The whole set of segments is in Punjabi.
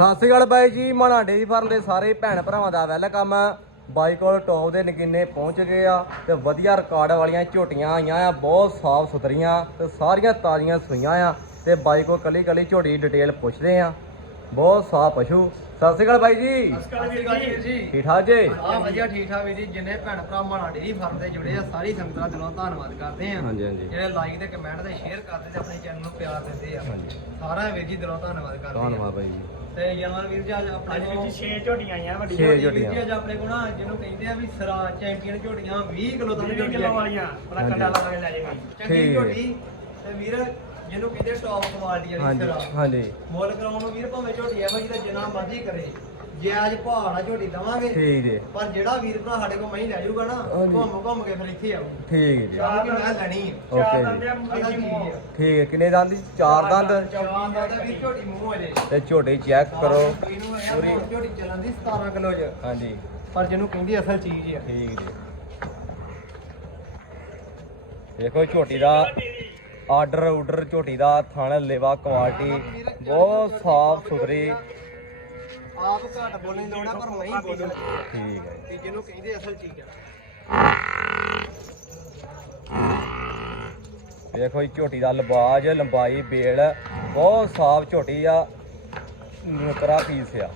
ਸਤਿ ਸ਼੍ਰੀ ਅਕਾਲ ਬਾਈ ਜੀ ਮਾਣਾ ਡੇਰੀ ਫਾਰਮ ਦੇ ਸਾਰੇ ਭੈਣ ਭਰਾਵਾਂ ਦਾ ਵੈਲਕਮ ਬਾਈ ਕੋਲ ਟੌਪ ਦੇ ਨਗੀਨੇ ਪਹੁੰਚ ਗਏ ਆ ਤੇ ਵਧੀਆ ਰਿਕਾਰਡ ਵਾਲੀਆਂ ਝੋਟੀਆਂ ਆਈਆਂ ਆ ਬਹੁਤ ਸਾਫ਼ ਸੁਥਰੀਆਂ ਤੇ ਸਾਰੀਆਂ ਤਾਜ਼ੀਆਂ ਸੂਈਆਂ ਆ ਤੇ ਬਾਈ ਕੋਲ ਕੱਲੀ ਕੱਲੀ ਝੋਟੀ ਡਿਟੇਲ ਪੁੱਛਦੇ ਆ। ਬਹੁਤ ਸਾਫ਼ ਪਸ਼ੂ। ਸਤਿ ਸ਼੍ਰੀ ਅਕਾਲ ਬਾਈ ਜੀ। ਜੀ। ਠੀਕ ਠਾਕ ਜੀ? ਆ ਵਧੀਆ ਠੀਕ ਠਾਕ ਵੀਰ ਜੀ। ਜਿੰਨੇ ਭੈਣ ਭਰਾ ਮਾਣਾ ਡੇਰੀ ਫਾਰਮ ਤੇ ਜੁੜੇ ਆ ਸਾਰੀ ਸੰਗਤਾਂ ਦਾ ਦਿਲੋਂ ਧੰਨਵਾਦ ਕਰਦੇ ਆ। ਹਾਂਜੀ ਹਾਂਜੀ। ਜਿਹੜੇ ਲਾਈਕ ਤੇ ਕਮੈਂਟ ਤੇ ਸ਼ੇਅਰ ਕਰਦੇ ਤੇ ਆਪਣੇ ਚੈਨਲ ਨੂੰ ਪਿਆਰ ਦਿੰਦੇ ਆ। ਹਾਂਜੀ। ਸਾਰਾ ਵੀਰ ਜੀ ਦਿਲੋਂ ਧੰਨਵਾਦ ਕਰਦੇ ਆ। ਧੰਨਵਾਦ ਬਾਈ ਜੀ। ਤੇ ਜਨਰਲ ਵੀਰ ਜੀ ਅੱਜ ਆਪਣੇ ਅੱਜ ਕੋਲ ਵਿੱਚ 6 ਝੋਟੀਆਂ ਆਈਆਂ ਛੇ ਵੱਡੀਆਂ ਵੀਰ ਝੋਟੀਆਂ। ਜੀ ਅੱਜ ਆਪਣੇ ਕੋਲ ਨਾ ਜਿਹਨੂੰ ਕਹਿੰਦੇ ਆ ਵੀ ਸਰਾ ਚੈਂਪੀਅਨ ਝੋਟੀਆਂ 20 ਕਿਲੋ ਤੱਕ 20 ਕਿਲੋ ਵਾਲੀਆਂ ਬੜਾ। ਕੰਡਾ ਲਾ ਕੇ ਲੈ ਜਾਏਗੀ। ਚੰਗੀ। ਝੋਟੀ। ਤੇ ਵੀਰ ਜਿਹਨੂੰ ਕਹਿੰਦੇ ਟੌਪ ਕੁਆਲਿਟੀ ਵਾਲੀ ਹਾਂਜੀ ਸਰਾ। ਹਾਂਜੀ। ਮੁੱਲ ਕਰਾਉਣ ਨੂੰ ਵੀਰ ਭਾਵੇਂ ਝੋਟੀ ਆ ਭਾਈ ਤਾਂ ਜਿੰਨਾ ਮਰਜ਼ੀ ਕਰੇ। ਜੇ ਅੱਜ ਪਹਾੜਾ ਝੋਟੀ ਦਵਾਂਗੇ ਠੀਕ ਜੀ ਪਰ ਜਿਹੜਾ ਵੀਰ ਭਰਾ ਸਾਡੇ ਕੋਲ ਮਹੀਂ ਲੈ ਜਾਊਗਾ ਨਾ ਹਾਂਜੀ। ਘੁੰਮ ਘੁੰਮ ਕੇ ਫਿਰ ਇੱਥੇ ਆਊ ਠੀਕ ਜੀ। ਚਾਹ ਕਿ ਮੈਂ ਲੈਣੀ ਹੈ। ਓਕੇ ਚਾਰ ਜੀ। ਦੰਦੇ ਆ ਅਸਲ ਮੂੰਹ ਚੀਜ਼ ਹੈ। ਠੀਕ ਹੈ ਕਿੰਨੇ ਦੰਦ? ਜੀ? ਚਾਰ ਦੰਦ? ਜਵਾਨ ਦਾ ਤਾਂ ਵੀਰ ਝੋਟੀ ਮੂੰਹ ਹੋ ਜੇ ਤੇ ਝੋਟੀ ਚੈੱਕ ਕਰੋ। ਇਹਨੂੰ ਹੈਗਾ ਹੁਣ ਝੋਟੀ ਚੱਲਣ ਦੀ 17 ਕਿਲੋ ਚ। ਹਾਂਜੀ। ਪਰ ਜਿਹਨੂੰ ਕਹਿੰਦੀ ਅਸਲ ਚੀਜ਼ ਹੈ ਠੀਕ ਜੀ। ਦੇਖੋ ਝੋਟੀ ਦਾ ਆਰਡਰ ਆਰਡਰ ਝੋਟੀ ਦਾ ਥਣ ਲੇਵਾ ਕੁਆਲਿਟੀ ਬਹੁਤ ਸਾਫ਼ ਸੁਥਰੀ ਆਪ ਘੱਟ ਬੋਲਣ ਦੀ ਲੋੜ ਆ ਪਰ ਮਹੀਂ ਬੋਲਣ ਠੀਕ ਹੈ ਤੇ ਜਿਹਨੂੰ ਕਹਿੰਦੇ ਅਸਲ ਚੀਜ਼ ਹੈ ਦੇਖੋ ਜੀ ਝੋਟੀ ਦਾ ਲਬਾਜ ਲੰਬਾਈ ਬੇਲ ਬਹੁਤ ਸਾਫ਼ ਝੋਟੀ ਆ। ਨੁਕਰਾ ਪੀਸ ਆ।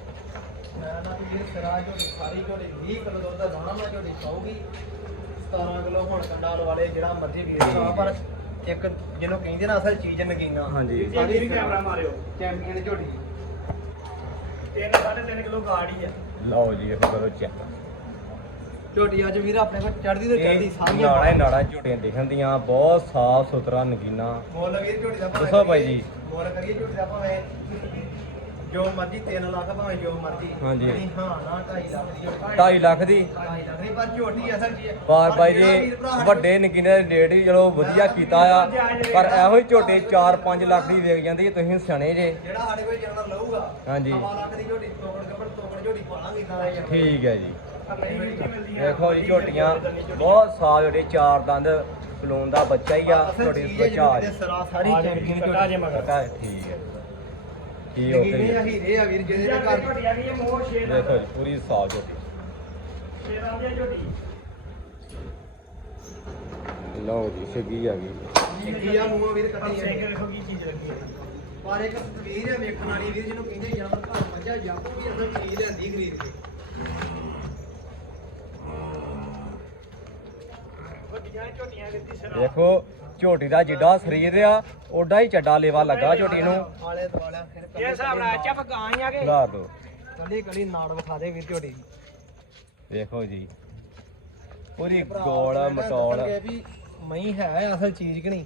ਮੈਂ ਨਾ ਵੀ ਵੀਰ ਸਿਰਾ ਝੋਟੀ ਸਾਰੀ ਝੋਟੀ 20 ਕਿਲੋ ਦੁੱਧ ਦਾ ਦਾਣਾ ਮੈਂ ਝੋਟੀ ਪਾਉਗੀ 17 ਕਿਲੋ ਹੁਣ ਕੰਡਾਲ ਵਾਲੇ ਜਿਹੜਾ ਮਰਜ਼ੀ ਵੀਰ ਭਰਾ ਪਰ ਇੱਕ ਜਿਹਨੂੰ ਕਹਿੰਦੇ ਨਾ ਅਸਲ ਚੀਜ਼ ਨਗੀਨਾ। ਹਾਂਜੀ। ਇਹ ਵੀ ਕੈਮਰਾ ਮਾਰਿਓ। ਚੈਂਪੀਅਨ ਝੋਟੀ। 3 3.5 ਕਿਲੋ ਗਾੜੀ ਆ। ਲਓ ਜੀ ਇਹ ਕਰੋ ਚੈੱਕ ਝੋਟੀ ਅੱਜ ਵੀਰ ਆਪਣੇ ਕੋਲ ਚੜਦੀ ਤੇ ਚੜਦੀ ਸਾਰੀਆਂ ਨਾੜਾ ਹੀ ਨਾੜਾ ਝੋਟੀਆਂ ਦਿਖਣ ਦੀਆਂ ਬਹੁਤ ਸਾਫ਼ ਸੁਥਰਾ ਨਗੀਨਾ। ਮੁੱਲ ਵੀਰ ਝੋਟੀ ਦਾ ਭਾਵੇਂ ਦੱਸੋ ਭਾਈ ਜੀ। ਮੁੱਲ ਕਰੀਏ ਝੋਟੀ ਦਾ ਭਾਵੇਂ ਜੋ ਮਰਜ਼ੀ 3 ਲੱਖ ਭਾਵੇਂ ਜੋ ਮਰਜ਼ੀ। ਹਾਂਜੀ। ਨਹੀਂ ਹਾਂ ਨਾ 2.5 ਲੱਖ ਦੀ ਝੋਟੀ 2.5 ਲੱਖ ਦੀ? 2.5 ਲੱਖ ਦੀ ਪਰ ਝੋਟੀ ਅਸਲ ਜੀ ਪਰ ਬਾਈ ਜੀ ਵੱਡੇ ਨਗੀਨੇ ਦੇ ਰੇਟ ਵੀ ਚਲੋ ਵਧੀਆ ਕੀਤਾ ਆ। ਪਰ ਇਹੋ ਹੀ ਝੋਟੇ 4-5 ਲੱਖ ਦੀ ਵਿਕ ਜਾਂਦੀ ਤੁਸੀਂ ਸਿਆਣੇ ਜੇ। ਜਿਹੜਾ ਸਾਡੇ ਕੋਲ ਜਨਮ ਲਊਗਾ ਹਾਂਜੀ। ਸਵਾ ਲੱਖ ਦੀ ਝੋਟੀ ਤੋਕੜ ਕੱਪੜ ਤੋਕੜ ਝੋਟੀ ਪਾਲਾਂਗੇ ਇਦਾਂ ਦਾ ਯਾਰ ਠੀਕ ਹੈ ਜੀ। ਦੇਖੋ ਜੀ ਝੋਟੀਆਂ ਬਹੁਤ ਸਾਫ਼ ਜਿਹੜੇ ਚਾਰ ਦੰਦ ਸਲੂਨ ਦਾ ਬੱਚਾ ਹੀ ਆ ਝੋਟੀ ਬੱਚਾ ਆ ਜੀ ਸਰਾ ਜੇ ਝੋਟੀ ਠੀਕ ਹੈ। ਠੀਕ ਹੋ ਨਗੀਨੇ ਆ ਗਈ ਹੀਰੇ ਆ ਵੀਰ ਜਿਹਦੇ ਦੇ ਘਰ ਵੀ ਮੋਹ 6 ਦਾ ਦੇਖੋ ਜੀ ਪੂਰੀ ਸਾਫ਼ ਝੋਟੀ। 6 ਦਾ ਦੀ ਝੋਟੀ। ਲਓ ਜੀ ਛੱਗੀ ਆ ਗਈ। ਕੀ ਆ ਮੂੰਹ ਵੀਰ ਪਰ ਕੱਟੀ ਸਿੰਘ ਹੈ ਵੇਖੋ ਕੀ ਚੀਜ਼ ਲੱਗੀ ਹੈ। ਪਰ ਇੱਕ ਤਸਵੀਰ ਹੈ ਵੇਖਣ ਵਾਲੀ ਵੀਰ ਜਿਹਨੂੰ ਕਹਿੰਦੇ ਜਾਂ ਘਰ ਮੱਝਾ ਜਾਪੂ ਵੀ ਅਸਲ ਚੀਜ਼ ਲੈਂਦੀ ਖਰੀਦ ਕੇ ਵੱਡੀਆਂ ਝੋਟੀਆਂ ਦਿੱਤੀ ਸਿਰਾ ਦੇਖੋ ਝੋਟੀ ਦਾ ਜਿੱਡਾ ਸਰੀਰ ਆ ਓਡਾ ਹੀ ਚੱਡਾ ਲੇਵਾ ਲੱਗਾ ਝੋਟੀ ਨੂੰ। ਆਲੇ ਦੁਆਲੇ ਫਿਰ ਇਹ ਹਿਸਾਬ ਨਾਲ ਚੱਪ ਗਾਂ ਹੀ ਆ ਕੇ। ਖਿਲਾ ਦੋ। ਕੱਲੀ ਕੱਲੀ ਨਾੜ ਵਿਖਾ ਦੇ ਵੀਰ ਝੋਟੀ। ਦੇਖੋ ਜੀ। ਪੂਰੀ ਗੋਲ ਮਟੌਲ ਵੀ ਮਈ ਹੈ ਅਸਲ ਚੀਜ਼ ਕਿ ਨਹੀਂ?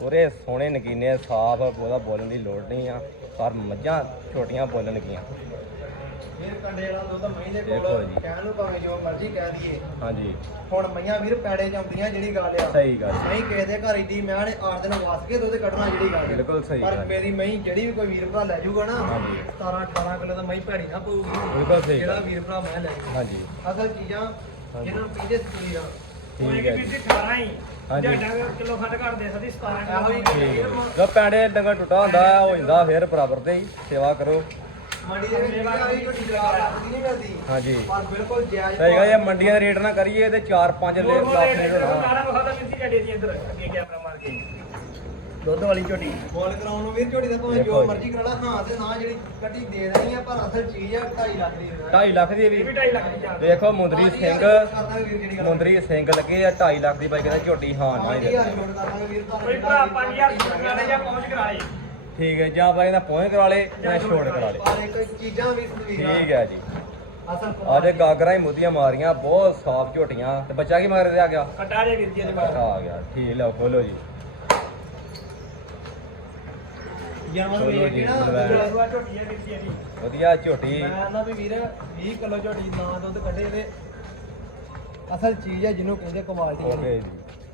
ਪੂਰੀ ਸੋਹਣੇ ਨਗੀਨੇ ਸਾਫ਼ ਉਹਦਾ ਬੋਲਣ ਦੀ ਲੋੜ ਨਹੀਂ ਆ। ਪਰ ਮੱਝਾਂ ਛੋਟੀਆਂ ਬੋਲਣਗੀਆਂ। ਵੀਰ ਕੰਡੇ ਵਾਲਾ ਦੁੱਧ ਮਈ ਦੇ ਦੇਖੋ ਕੋਲ ਜੀ। ਕਹਿਣ ਨੂੰ ਭਾਵੇਂ ਜੋ ਮਰਜ਼ੀ ਕਹਿ ਦਈਏ। ਹਾਂਜੀ। ਹੁਣ ਮਈਆਂ ਵੀਰ ਪੈੜੇ ਜਾਂਦੀਆਂ ਜਿਹੜੀ ਗੱਲ ਆ। ਸਹੀ ਗੱਲ। ਨਹੀਂ ਕਿਸੇ ਦੇ ਘਰ ਈਦੀ ਮੈਂ ਨੇ ਆਠ ਦਿਨ ਵਾਸ ਕੇ ਦੁੱਧ ਕੱਢਣਾ ਜਿਹੜੀ ਗੱਲ ਆ। ਬਿਲਕੁਲ ਸਹੀ ਪਰ ਗੱਲ। ਮੇਰੀ ਮਈ ਜਿਹੜੀ ਵੀ ਕੋਈ ਵੀਰ ਭਰਾ ਲੈ ਜਾਊਗਾ ਨਾ ਹਾਂਜੀ। 17 18 ਕਿਲੋ ਦਾ ਮਈ ਭੈੜੀ ਨਾ ਪਊਗੀ। ਬਿਲਕੁਲ ਸਹੀ ਜਿਹੜਾ ਗੱਲ। ਵੀਰ ਭਰਾ ਮੈਂ ਲੈ ਜਾਊਗਾ ਹਾਂਜੀ। ਅਸਲ ਚੀਜ਼ਾਂ ਹਾਂਜੀ। ਜਿਹਨਾਂ ਨੂੰ ਪੀਂਦੇ ਸਰੀਰਾਂ ਕੋਈ ਠੀਕ ਕਿ ਹੈ ਵੀ ਜੀ। 18 ਹੀ। ਹਾਂਜੀ। ਡਾਡਾ ਕਿਲੋ ਖੰਡ ਘੱਟ ਦੇ ਸਕਦੀ 17 ਇਹੋ ਹੀ ਕਿਲੋ। ਠੀਕ ਹੈ ਜੋ। ਪੈਂਡੇ ਡੰਗਾ ਟੁੱਟਾ ਹੁੰਦਾ ਹੈ, ਹੋ ਜਾਂਦਾ ਫਿਰ ਬਰਾਬਰ ਹੀ। ਸੇਵਾ ਕਰੋ। ਮੰਡੀ ਦੇ ਵਿੱਚ ਨਹੀਂ ਮਿਲਦੀ। ਹਾਂਜੀ। ਪਰ ਬਿਲਕੁਲ ਜਾਇਜ਼ ਸਹੀ ਗੱਲ ਜੇ ਮੰਡੀਆਂ ਦੇ ਰੇਟ ਨਾ ਕਰੀਏ ਤੇ 4-5 ਲੈ ਹੋਰ ਲੱਖ ਰੇਟ ਹੋਣਾ ਦੀ ਇੱਧਰ ਅੱਗੇ ਕੈਮਰਾ ਮਾਰ ਕੇ। ਦੁੱਧ ਵਾਲੀ ਝੋਟੀ। ਬੋਲ ਕਰਾਉਣ ਨੂੰ ਵੀਰ ਝੋਟੀ ਦਾ ਭਾਵੇਂ ਦੇਖੋ ਜੋ। ਜੀ। ਮਰਜ਼ੀ ਕਰਾ ਲਾ ਹਾਂ ਤੇ ਨਾ ਜਿਹੜੀ ਕੱਟੀ ਦੇ ਰਹੀ ਆ ਪਰ ਅਸਲ ਚੀਜ਼ ਆ 2.5 ਲੱਖ ਦੀ ਦੇਣਾ 2.5 ਲੱਖ ਦੀ ਇਹ ਇਹ ਵੀ ਵੀ 2.5 ਲੱਖ ਦੀ ਜਾਨ ਦੇਖੋ ਮੁੰਦਰੀ ਸਿੰਘ ਮੁੰਦਰੀ ਸਿੰਘ ਲੱਗੇ ਆ 2.5 ਲੱਖ ਦੀ ਬਾਈ ਕਹਿੰਦਾ ਝੋਟੀ ਹਾਂ ਨਾ ਦੇ ਕੋਈ ਭਰਾ 5000 ਕਰਾਣੇ ਜਾਂ ਪਹੁੰਚ ਕਰਾ ਲੇ ਠੀਕ ਹੈ ਜਾਂ ਬਾਈ ਕਹਿੰਦਾ ਪਹੁੰਚ ਕਰਾ ਲੇ ਜਾਂ ਛੋੜ ਕਰਾ ਲੇ ਪਰ ਇੱਕ ਚੀਜ਼ਾਂ ਵੀ ਤਸਵੀਰਾਂ ਠੀਕ ਹੈ ਜੀ। ਅਸਲ ਆਦੇ ਗਾਗਰਾਂ ਹੀ ਮੁੱਦੀਆਂ ਮਾਰੀਆਂ ਬਹੁਤ ਸਾਫ਼ ਝੋਟੀਆਂ। ਤੇ ਬੱਚਾ ਕੀ ਦੇ ਆ ਗਿਆ? ਕੱਟਾ ਜੇ ਵੀਰ ਜੀ ਦੇ ਬਾਅਦ ਆ ਗਿਆ ਠੀਕ ਲਓ ਖੋਲੋ ਜੀ। ਵਧੀਆ ਝੋਟੀ। ਮੈਂ ਨਾ ਵੀ ਵੀਰ 20 ਕਿਲੋ ਝੋਟੀ ਨਾ ਦੁੱਧ ਕੱਢੇ ਤੇ ਅਸਲ ਚੀਜ਼ ਹੈ ਜਿਹਨੂੰ ਕਹਿੰਦੇ ਕੁਆਲਿਟੀ ਵਾਲੀ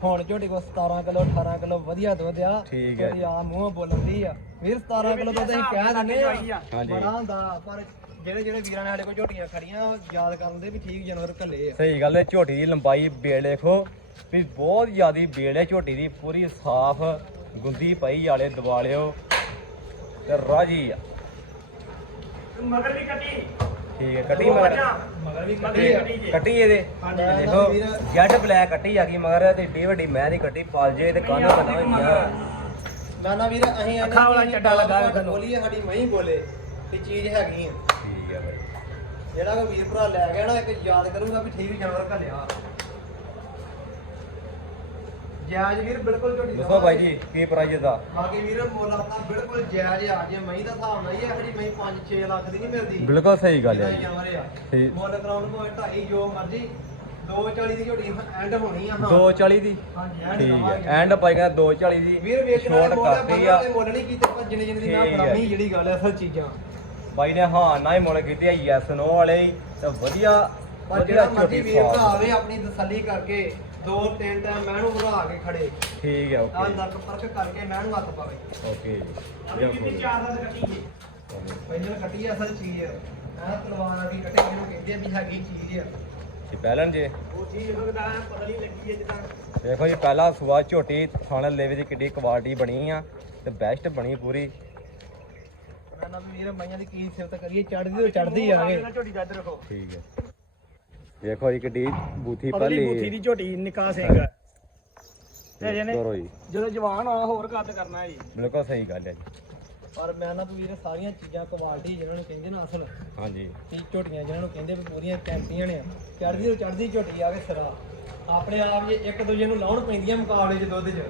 ਹੁਣ ਝੋਟੀ ਕੋ 17 ਕਿਲੋ 18 ਕਿਲੋ ਵਧੀਆ ਦੁੱਧ ਆ। ਠੀਕ ਹੈ। ਆ ਮੂੰਹ ਬੋਲਣ ਦੀ ਆ। ਵੀਰ 17 ਕਿਲੋ ਦੁੱਧ ਅਸੀਂ ਕਹਿ ਦਿੰਦੇ ਆ। ਹਾਂਜੀ। ਬੜਾ ਹੁੰਦਾ ਪਰ ਜਿਹੜੇ ਜਿਹੜੇ ਵੀਰਾਂ ਨੇ ਸਾਡੇ ਕੋਲ ਝੋਟੀਆਂ ਖੜੀਆਂ ਯਾਦ ਕਰਨ ਦੇ ਵੀ ਠੀਕ ਜਾਨਵਰ ਘੱਲੇ ਆ। ਸਹੀ ਗੱਲ ਹੈ ਝੋਟੀ ਦੀ ਲੰਬਾਈ ਬੇਲ ਦੇਖੋ ਵੀ ਬਹੁਤ ਜ਼ਿਆਦੀ ਬੇਲ ਹੈ ਝੋਟੀ ਦੀ ਪੂਰੀ ਸਾਫ਼ ਗੁੰਦੀ ਪਈ ਵਾਲੇ ਦਿਵਾਲਿਓ ਤੇ ਰਾਜੀ ਆ। ਮਗਰ ਵੀ ਕੱਟੀ। ਠੀਕ ਹੈ ਕੱਟੀ ਮਗਰ। ਮਗਰ। ਵੀ ਕੱਟੀ ਆ। ਕੱਟੀ ਇਹਦੇ। ਹਾਂਜੀ ਦੇਖੋ ਜੈਡ ਬਲੈਕ ਕੱਟੀ ਆ ਗਈ ਮਗਰ ਤੇ ਏਡੀ ਵੱਡੀ ਮੈਂ ਦੀ ਕੱਟੀ ਪਲ ਜੇ ਤੇ ਕੰਨ ਬਣਾ ਹੋਈਆਂ ਨਾ ਨਾ ਵੀਰ ਅਸੀਂ ਅੱਖਾਂ ਵਾਲਾ ਚੱਡਾ ਲੱਗਾ ਵੇਖ ਲਓ। ਬੋਲੀਏ ਸਾਡੀ ਮਹੀਂ ਬੋਲੇ ਤੇ ਚੀਜ਼ ਹੈਗੀ ਆ। ਠੀਕ ਹੈ ਬਾਈ। ਜਿਹੜਾ ਕੋਈ ਵੀਰ ਭਰਾ ਲੈ ਗਿਆ ਨਾ ਇੱਕ ਯਾਦ ਕਰੂਗਾ ਵੀ ਠੀਕ ਜਾਨਵਰ ਘਲਿਆ। ਜਾਇਜ਼ ਵੀਰ ਬਿਲਕੁਲ ਝੋਟੀ ਦੱਸੋ ਬਾਈ ਜੀ ਕੀ ਪ੍ਰਾਈਸ ਦਾ ਬਾਕੀ ਵੀਰ ਮੁੱਲ ਆਪਣਾ ਬਿਲਕੁਲ ਜਾਇਜ਼ ਆ। ਜੇ ਮਹੀਂ ਦਾ ਹਿਸਾਬ ਨਾਲ ਹੀ ਆ ਸਾਡੀ ਮਹੀਂ 5-6 ਲੱਖ ਦੀ ਨਹੀਂ ਮਿਲਦੀ। ਬਿਲਕੁਲ ਸਹੀ ਗੱਲ ਹੈ ਜੀ। ਜਾਨਵਰ ਆ। ਮੁੱਲ ਕਰਾਉਣ ਭਾਵੇਂ ਢਾਈ ਜੋ ਮਰਜ਼ੀ। 240 ਦੀ ਝੋਟੀ ਐਂਡ ਹੋਣੀ ਆ ਹਾਂ 240 ਦੀ? ਹਾਂਜੀ ਐਂਡ ਠੀਕ। ਹੈ। ਐਂਡ ਪਾਈ ਕਹਿੰਦਾ 240 ਦੀ ਵੀਰ ਵੇਚਣ ਵਾਲੇ ਛੋਟ ਮੁੱਲ ਕਰਤੀ ਆ। ਮੁੱਲ ਨਹੀਂ ਕੀਤੇ ਪਰ ਜਿੰਨੇ ਜਿੰਨੇ ਦੀ ਮੈਂ ਠੀਕ ਹੈ। ਫੜਾਉਣੀ ਜਿਹੜੀ ਗੱਲ ਹੈ ਅਸਲ ਚੀਜ਼ਾਂ। ਬਾਈ ਨੇ ਹਾਂ ਨਾ ਹੀ ਮੁੱਲ ਕੀਤੇ ਆ ਯੈਸ ਨੋ ਵਾਲੇ ਹੀ। ਤੇ ਵਧੀਆ ਪਰ ਜਿਹੜਾ ਮਰਜ਼ੀ ਵੀਰ ਭਰਾ। ਆਵੇ ਆਪਣੀ ਤਸੱਲੀ ਕਰਕੇ ਦੋ ਤਿੰਨ ਟਾਈਮ ਮੈਂ ਨੂੰ ਵਧਾ ਕੇ ਖੜੇ। ਠੀਕ ਹੈ ਆ ਓਕੇ ਨਰਕ ਪਰਖ ਕਰਕੇ ਮੈਂ ਨੂੰ ਹੱਥ ਪਾਵੇ। ਓਕੇ ਅਭੀ ਵੀ ਜੀ ਚਾਰ ਦਾ ਕੱਟੀ ਜੇ। ਪਹਿਲਾਂ ਕੱਟੀ ਆ ਅਸਲ ਚੀਜ਼ ਆ। ਮੈਂ ਤਲਵਾਰ ਦੀ ਕੱਟੀ ਜਿਹਨੂੰ ਕਹਿੰਦੇ ਆ ਵੀ ਹੈਗੀ ਚੀਜ਼ ਆ। ਜੀ ਪਹਿਲਨ ਜੇ। ਉਹ ਚੀਜ਼ ਲੱਗਦਾ ਹੈ ਪਤਾ ਨਹੀਂ ਲੱਗੀ ਹੈ ਜਿੱਦਾਂ ਦੇਖੋ ਜੀ ਪਹਿਲਾ ਸੁਆ ਝੋਟੀ ਥਾਣੇ ਲੇਵੇ ਦੀ ਕਿੱਡੀ ਕੁਆਲਿਟੀ ਬਣੀ ਆ ਤੇ ਬੈਸਟ ਬਣੀ ਪੂਰੀ। ਮੈਂ ਨਾ ਵੀ ਵੀਰ ਮਈਆਂ ਦੀ ਕੀ ਸਿਫਤ ਕਰੀਏ ਚੜਦੀ ਤੋਂ ਚੜਦੀ ਆ ਗਏ ਝੋਟੀ ਦਾ ਇੱਧਰ ਰੱਖੋ। ਠੀਕ ਹੈ। ਦੇਖੋ ਜੀ ਕਿੱਡੀ ਬੂਥੀ ਪਤਲੀ ਬੂਥੀ ਦੀ ਝੋਟੀ ਨਿਕਾ ਸਿੰਘ ਤੇ ਜਦੋਂ ਜਵਾਨ ਹੋਣਾ ਹੋਰ ਕੱਦ ਕਰਨਾ ਜੀ। ਬਿਲਕੁਲ ਸਹੀ ਗੱਲ ਹੈ ਜੀ। ਪਰ ਮੈਂ ਨਾ ਵੀਰ ਸਾਰੀਆਂ ਚੀਜ਼ਾਂ ਕੁਆਲਿਟੀ ਜਿਹਨਾਂ ਨੂੰ ਕਹਿੰਦੇ ਨਾ ਅਸਲ ਹਾਂਜੀ। ਤੀ ਝੋਟੀਆਂ ਜਿਹਨਾਂ ਨੂੰ ਕਹਿੰਦੇ ਵੀ ਪੂਰੀਆਂ ਕੈਂਪੀਆਂ ਨੇ ਚੜਦੀ ਚੜਦੀ ਝੋਟੀ ਆ ਕੇ ਸਿਰਾ। ਆਪਣੇ ਆਪ ਜੇ ਇੱਕ ਦੂਜੇ ਨੂੰ ਲਾਉਣ ਪੈਂਦੀਆਂ ਮੁਕਾਬਲੇ 'ਚ ਦੁੱਧ 'ਚ